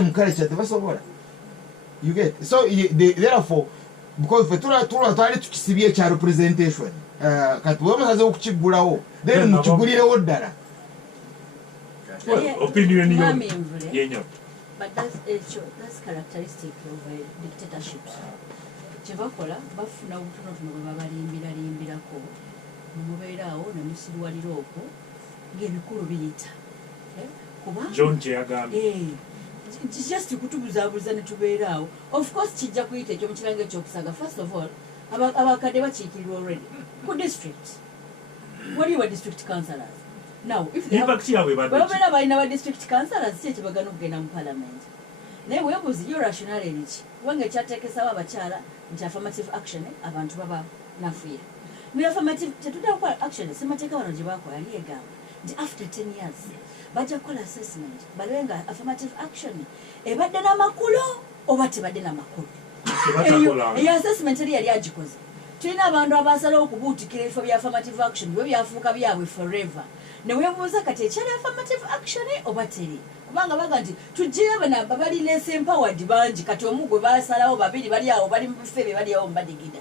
bali mu culture tebasobola. You get so therefore because fetura twali tukisibye kya representation kati bwe musaze okukigulawo then mukigulirewo ddala. Opinion yenyo. But that's characteristic of dictatorships. Chevakola bafuna obutonotono bwe babalimbirako mumubeerawo ne musirwalira okwo ng'ebikulu biyita. John Cheagami. Just kutubuzabuza ne tubeerawo. Of course kijja kuyita ekyo mukirango ekyokusaga. First of all, abakadde bakiikirirwa already. Ku district. What are your district councillors? Now, if they have district councillors, see bagano kugenda mu parliament. Naye weebuuza yo rationale ki? Kubanga ekyateekesawo abakyala nti affirmative action abantu baba nafuye. Mu affirmative tetuddakukola action ssemateeka wano gye baakola yali egamba nti after 10 years bajja kukola assessment balabe nga affirmative action ebadde n'amakulu oba tebadde n'amakulu. Eyo assessment eri yali agikoze. Tulina abantu abasalawo okubuutikira ebifo bya affirmative action bwe byafuuka byabwe forever. Ne weebuuza kati ekyali affirmative action oba teri. Kubanga baga nti tuggyeyo bano babali less empowered bangi kati omu gwe basalawo babiri bali awo bali mu bifo ebyo bali awo mubadigida.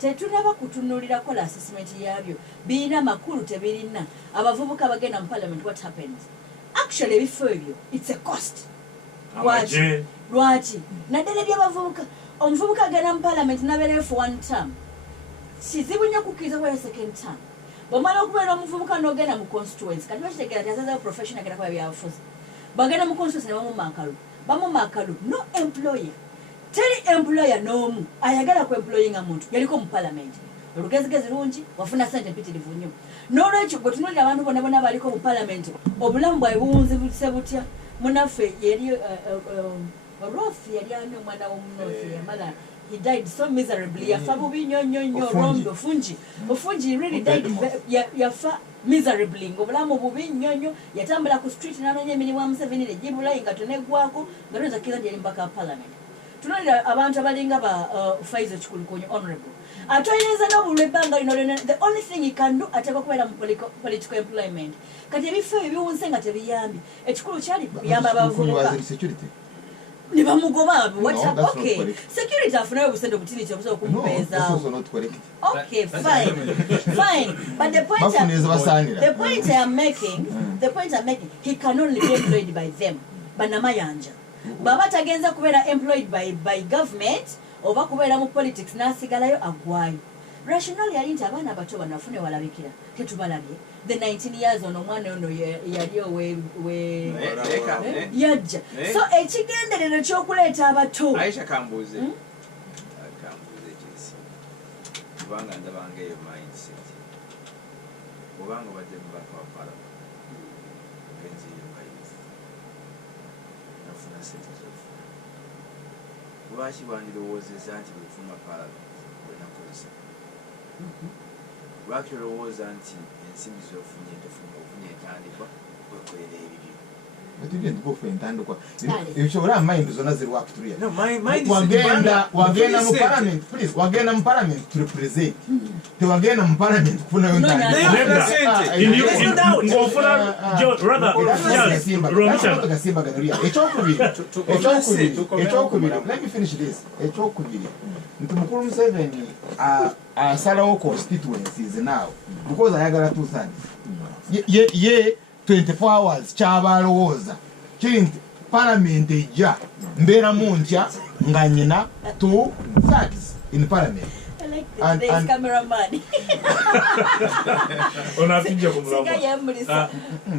Tetulaba kutunuulira kola assessment yabyo birina makulu tebirina abavubuka bagenda mu parliament what happens actually ebifo ebyo it's a cost. Lwaki naddala by'abavubuka omuvubuka agenda mu parliament nabeereyo for one term kizibu nnyo kukkiriza kwa second term. Bw'omala okubeera omuvubuka n'ogenda mu constituency kati bakitegeera nti asazeewo profession agenda kuba byabufuzi bagenda mu constituency ne bamumma akalu no employer teri employer n'omu ayagala ku employinga muntu yaliko mu parliament olugezigezi lungi wafuna ssente mpitirivu nnyo n'olwekyo bwe tunuulira abantu bonna bonna baliko mu parliament obulamu bwawe buwunzibuse butya munaffe yeri Roth yali ani omwana w'omunozi yamala he died so miserably yafa bubi nnyo rombi ofungi really died yafa miserably ng'obulamu bubi nnyo yatambula ku street n'anoonya emirimu ya Museveni negibulayi nga toneggwako nga toyinza kkiriza nti yali mbaka parliament. Tunuulira abantu abalinga ba Faizo Kikulukonyo honorable atoyinza n'obulwa ebbanga lino lyonna the only thing he can do ateekwa kubeera mu political employment kati ebifo ebyo biwunze nga tebiyambi ekikulu kyali kuyamba abavubuka ne bamugoba okay security afunayo obusente obutini kyobusobola okumubeezaawo okay fine but the point I'm making he can only be employed by them banamayanja baba tagenza kubeera employed by government oba kubeera mu politics n'asigalayo agwayo. Rationale yali nti abaana abato banafune walabikira tetubalabye the 19 years ono omwana ono yali yajja so ekigenderero ky'okuleeta abato Aisha kambuuze kyesi kubanga ndabanga eyo mindset kubanga badde mubaka wa parliament ngenzi y'omukayizi nafuna sente z'ofuna lwaki bandirowoozeza nti bwefuna parliament bwenakozesa lwaki olowooza nti ensimbi z'ofunye ofunye entandikwa kwekolera ebibyo tuliendikofu entandikwa ekyobola mind zonna ziri wakutulia wagenda mu parliament to represent tewagenda mu parliament kufunayo ekyokubiri let me finish this ekyokubiri nti mukulu Museveni asalawo constituencies now because ayagala two-thirds ye 24 hours kyabalowooza kiri nti parliament ejja mbeeramu ntya nga nyina 2/3 in parliament. And cameraman.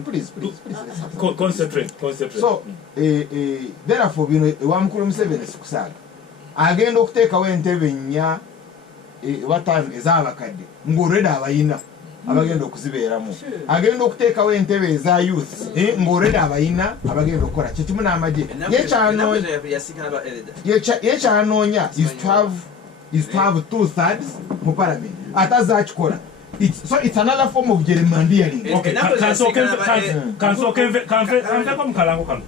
Please. Concentrate. So, therefore, wamukulu Museveni sikusaaga agenda okuteekawo entebe nnya wataano ez'abakadde ng'olwedde abayina abagenda okuzibeeramu agenda okuteekawo entebe eza youth ng'olwedde abayina abagenda okukola kyekimu n'amagye yekyanoonya is to have 2/3 mu parliament atazakikola. So it's another form of gerrymandering. Okay, kansoke mkalango kano.